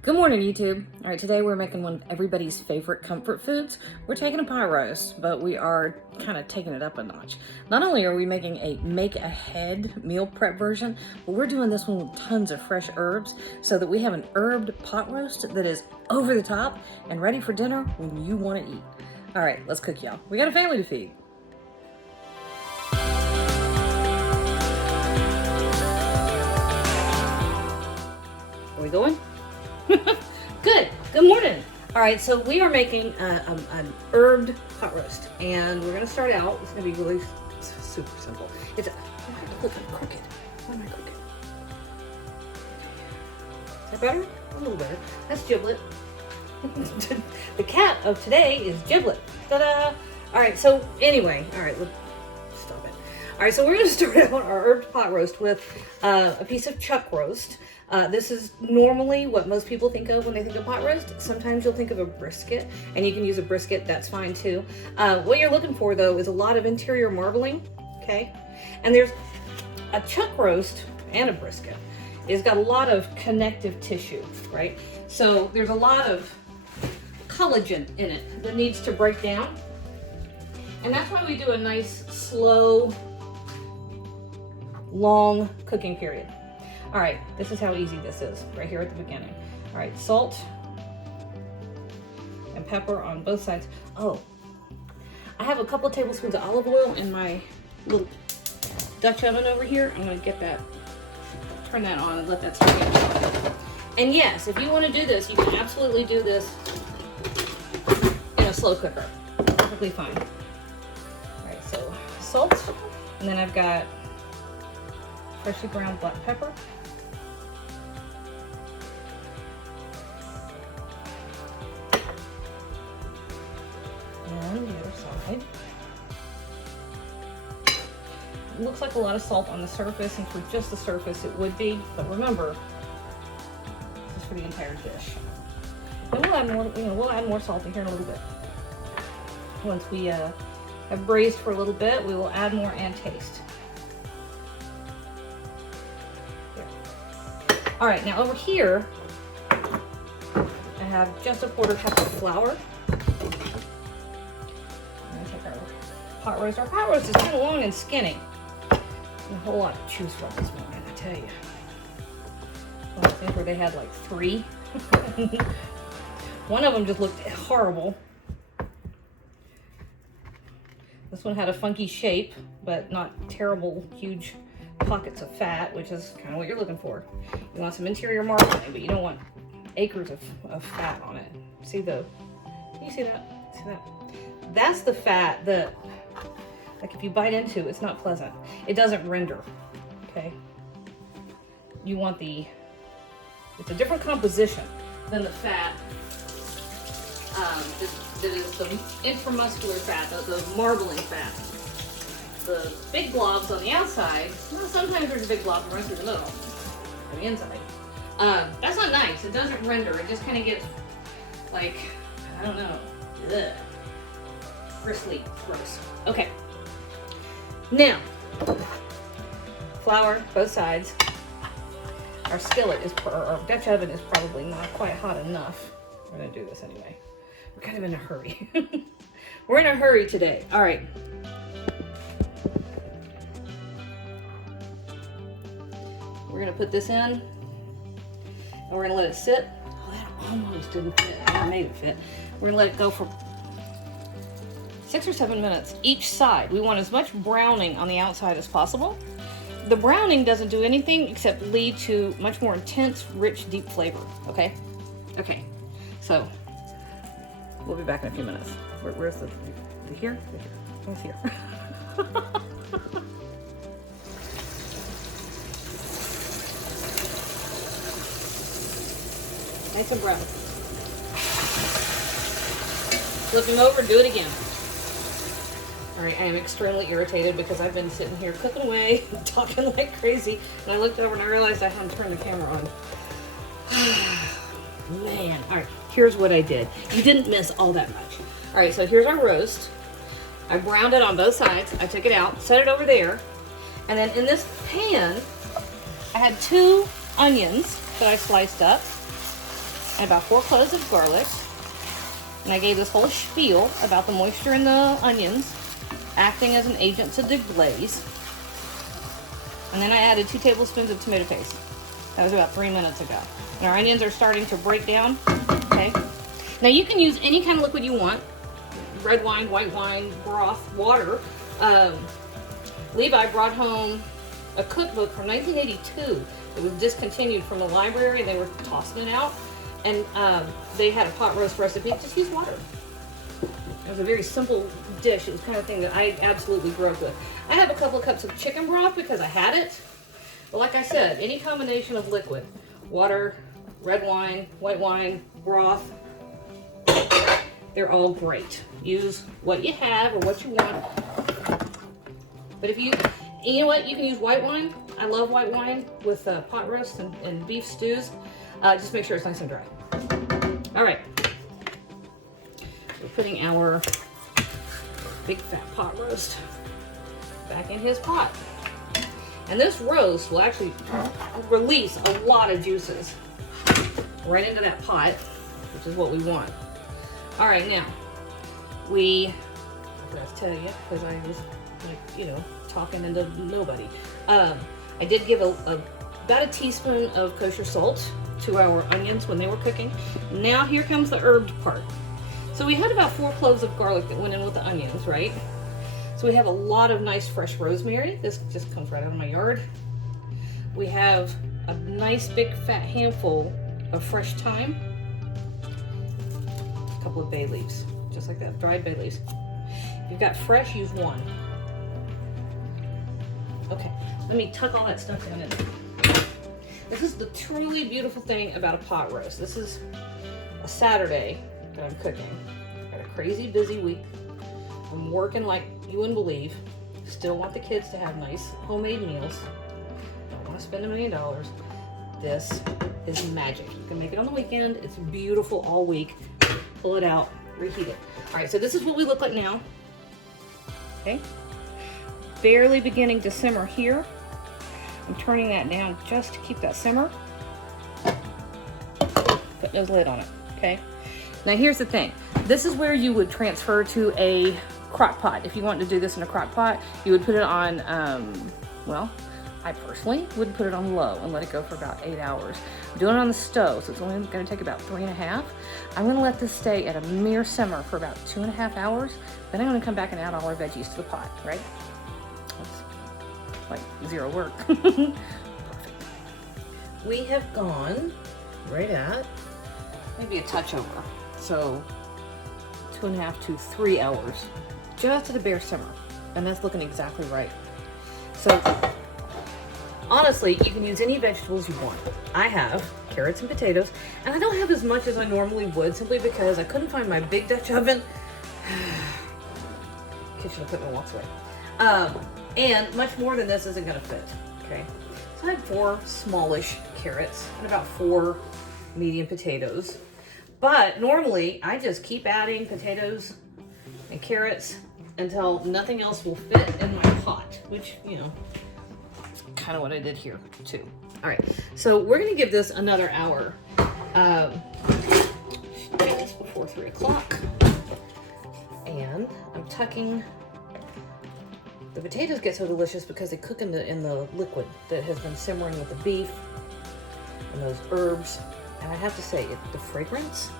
Good morning, YouTube. All right, today we're making one of everybody's favorite comfort foods. We're taking a pot roast, but we are kind of taking it up a notch. Not only are we making a make-ahead meal prep version, but we're doing this one with tons of fresh herbs so that we have an herbed pot roast that is over the top and ready for dinner when you want to eat. All right, let's cook, y'all. We got a family to feed. Are we going? Good morning. All right, so we are making an herbed pot roast, and we're gonna start out. It's gonna be really super simple. Look, I'm crooked. Why am I crooked? Is that better? A little better. That's Giblet. The cat of today is Giblet. Ta-da! All right, so anyway, let's stop it. All right, so we're gonna start out our herbed pot roast with a piece of chuck roast. This is normally what most people think of when they think of pot roast. Sometimes you'll think of a brisket, and you can use a brisket, that's fine too. What you're looking for though is a lot of interior marbling, okay? And there's a chuck roast and a brisket. It's got a lot of connective tissue, right? So there's a lot of collagen in it that needs to break down. And that's why we do a nice, slow, long cooking period. All right, this is how easy this is, right here at the beginning. All right, salt and pepper on both sides. Oh, I have a couple tablespoons of olive oil in my little Dutch oven over here. I'm gonna get that, turn that on and let that start. And yes, if you wanna do this, you can absolutely do this in a slow cooker. Perfectly fine. All right, so salt, and then I've got freshly ground black pepper. And the other side. It looks like a lot of salt on the surface, and for just the surface it would be, but remember, this is for the entire dish. And we'll add more, we'll add more salt in here in a little bit. Once we have braised for a little bit, we will add more and taste. All right, now over here, I have just a quarter cup of flour. I'm gonna take our pot roast. Our pot roast is kind of long and skinny. And a whole lot to choose from this morning, I tell you. Well, I think where they had like 3. One of them just looked horrible. This one had a funky shape, but not terrible, huge pockets of fat, which is kind of what you're looking for. You want some interior marbling, but you don't want acres of fat on it. See can you see that? See that? That's the fat that, like, if you bite into, it's not pleasant. It doesn't render, okay? You want it's a different composition than the fat that is the intramuscular fat, the marbling fat. The big blobs on the outside, well, sometimes there's a big blob run through the middle, on the inside. That's not nice. It doesn't render. It just kind of gets like, I don't know, ugh, bristly, gross. Okay. Now, flour, both sides. Our skillet our Dutch oven is probably not quite hot enough. We're gonna do this anyway. We're kind of in a hurry. We're in a hurry today. All right. We're gonna put this in, and we're gonna let it sit. Oh, that almost didn't fit. I made it fit. We're gonna let it go for 6 or 7 minutes each side. We want as much browning on the outside as possible. The browning doesn't do anything except lead to much more intense, rich, deep flavor, okay? Okay, so we'll be back in a few minutes. Where's the here? It's here. Nice and brown. Flipping over, do it again. All right, I am extremely irritated because I've been sitting here cooking away, talking like crazy, and I looked over and I realized I hadn't turned the camera on. Man, all right, here's what I did. You didn't miss all that much. All right, so here's our roast. I browned it on both sides. I took it out, set it over there, and then in this pan, I had 2 onions that I sliced up. and about 4 cloves of garlic. And I gave this whole spiel about the moisture in the onions acting as an agent to deglaze. And then I added 2 tablespoons of tomato paste. That was about 3 minutes ago. And our onions are starting to break down, okay? Now you can use any kind of liquid you want. Red wine, white wine, broth, water. Levi brought home a cookbook from 1982. It was discontinued from the library and they were tossing it out. And they had a pot roast recipe. Just use water. It was a very simple dish. It was the kind of thing that I absolutely grew up with. I have a couple of cups of chicken broth because I had it. But like I said, any combination of liquid, water, red wine, white wine, broth, they're all great. Use what you have or what you want. But if you know what, you can use white wine. I love white wine with pot roast and beef stews. Just make sure it's nice and dry. All right. We're putting our big fat pot roast back in his pot. And this roast will actually release a lot of juices right into that pot, which is what we want. All right, now, I forgot to tell you, because I was like, you know, talking into nobody. I did give about a teaspoon of kosher salt to our onions when they were cooking. Now here comes the herbed part. So we had about 4 cloves of garlic that went in with the onions, right? So we have a lot of nice fresh rosemary. This just comes right out of my yard. We have a nice big fat handful of fresh thyme. A couple of bay leaves, just like that, dried bay leaves. If you've got fresh, use 1. Okay, let me tuck all that stuff down in there. This is the truly beautiful thing about a pot roast. This is a Saturday that I'm cooking. I've got a crazy busy week. I'm working like you wouldn't believe. Still want the kids to have nice homemade meals. Don't want to spend $1 million. This is magic. You can make it on the weekend. It's beautiful all week. Pull it out, reheat it. All right, so this is what we look like now. Okay. Barely beginning to simmer here. I'm turning that down just to keep that simmer. Put no lid on it, okay? Now here's the thing. This is where you would transfer to a crock pot. If you want to do this in a crock pot, you would put it on, well, I personally would put it on low and let it go for about 8 hours. I'm doing it on the stove, so it's only gonna take about 3.5. I'm gonna let this stay at a mere simmer for about 2.5 hours. Then I'm gonna come back and add all our veggies to the pot, right? That's like 0 work. Perfect. We have gone right at maybe a touch over. So 2.5 to 3 hours, just at a bare simmer. And that's looking exactly right. So honestly, you can use any vegetables you want. I have carrots and potatoes, and I don't have as much as I normally would simply because I couldn't find my big Dutch oven. Kitchen equipment walks away. And much more than this isn't gonna fit, okay? So I have 4 smallish carrots and about 4 medium potatoes. But normally I just keep adding potatoes and carrots until nothing else will fit in my pot, which, you know, is kind of what I did here too. All right, so we're gonna give this another hour. Should make this before 3 o'clock. And I'm tucking, the potatoes get so delicious because they cook in the liquid that has been simmering with the beef and those herbs. And I have to say, the fragrance,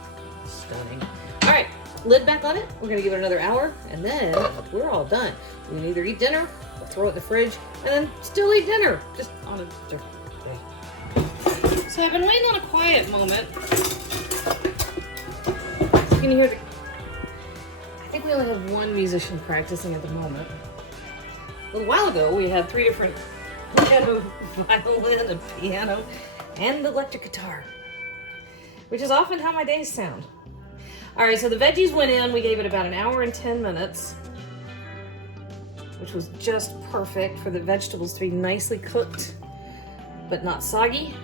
stunning. All right, lid back on it. We're gonna give it another hour, and then we're all done. We can either eat dinner or throw it in the fridge, and then still eat dinner, just on a different day. So I've been waiting on a quiet moment. You can hear I think we only have 1 musician practicing at the moment. A little while ago, we had 3 different, we had a violin, a piano, and an electric guitar, which is often how my days sound. All right, so the veggies went in. We gave it about 1 hour and 10 minutes, which was just perfect for the vegetables to be nicely cooked, but not soggy.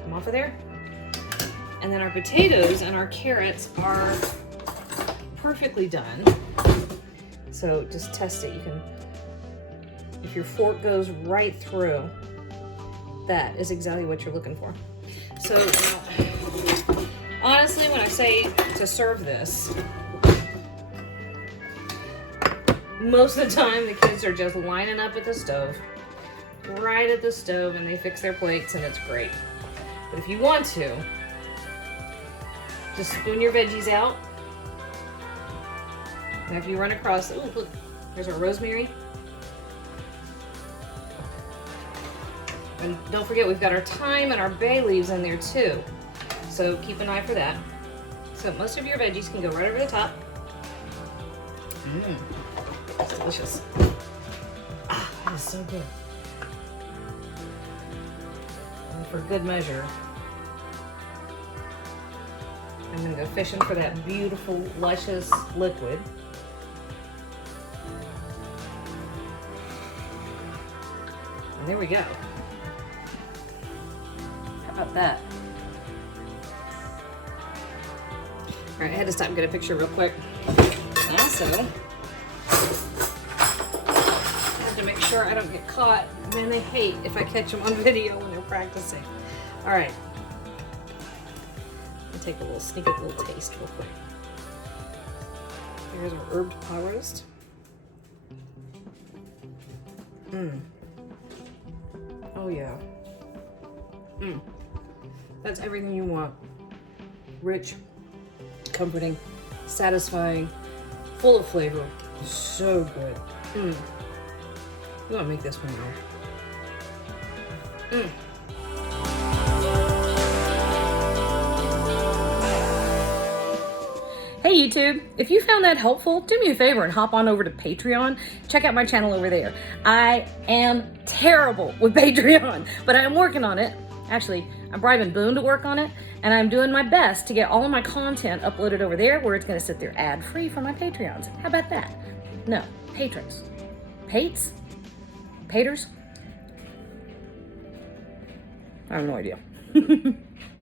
Come off of there. And then our potatoes and our carrots are perfectly done. So just test it. You can, if your fork goes right through, that is exactly what you're looking for. So now, Honestly, when I say to serve this, most of the time the kids are just lining up at the stove, right at the stove, and they fix their plates and it's great. But if you want to, just spoon your veggies out. And if you run across, oh look, there's our rosemary. And don't forget, we've got our thyme and our bay leaves in there too. So keep an eye for that. So most of your veggies can go right over the top. It's delicious. Ah, that is so good. And for good measure, I'm gonna go fishing for that beautiful, luscious liquid. And there we go. How about that? All right, I had to stop and get a picture real quick. Also, I have to make sure I don't get caught. Man, they hate if I catch them on video when they're practicing. All right. I'll take a little sneak a little taste real quick. Here's our herbed pot roast. Oh yeah. That's everything you want. Rich, comforting, satisfying, full of flavor. So good. You want to make this one now. Hey YouTube, if you found that helpful, do me a favor and hop on over to Patreon. Check out my channel over there. I am terrible with Patreon, but I'm working on it. Actually, I'm bribing Boone to work on it, and I'm doing my best to get all of my content uploaded over there where it's gonna sit there ad-free for my Patreons. How about that? No, patrons. Pates? Paters? I have no idea.